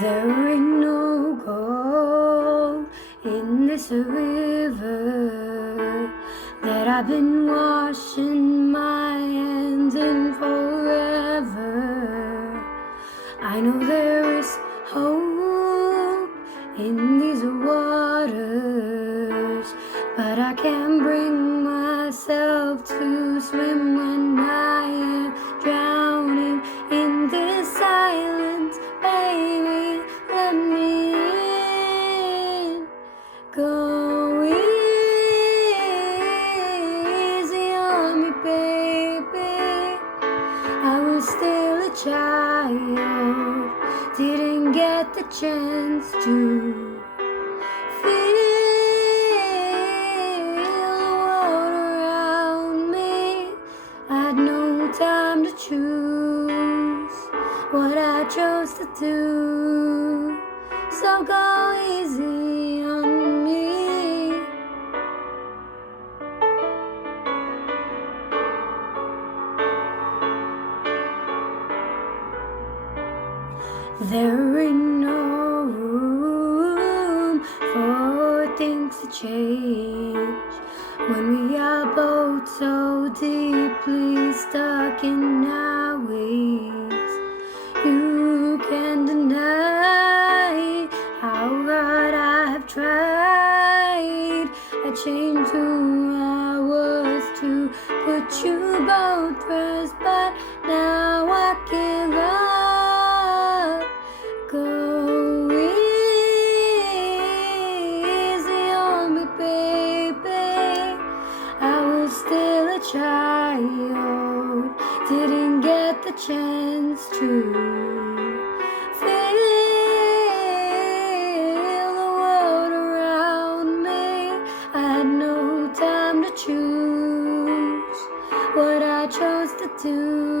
There ain't no gold in this river that I've been washing my hands in forever. I know there is hope in these waters, but I can't bring myself to swim when I am drowning in this silence. Baby, let me in. Go easy on me, baby. I was still a child, didn't get the chance to feel the water around me. I had no time to choose what I chose to do, so go easy on me. There ain't no room for things to change when we are both so deeply stuck in our ways. You can't deny how hard I've tried. I changed who I was to put you both first, but now I give up. Go easy on me, baby. I was still a child, didn't get the chance to feel the world around me. I had no time to choose what I chose to do.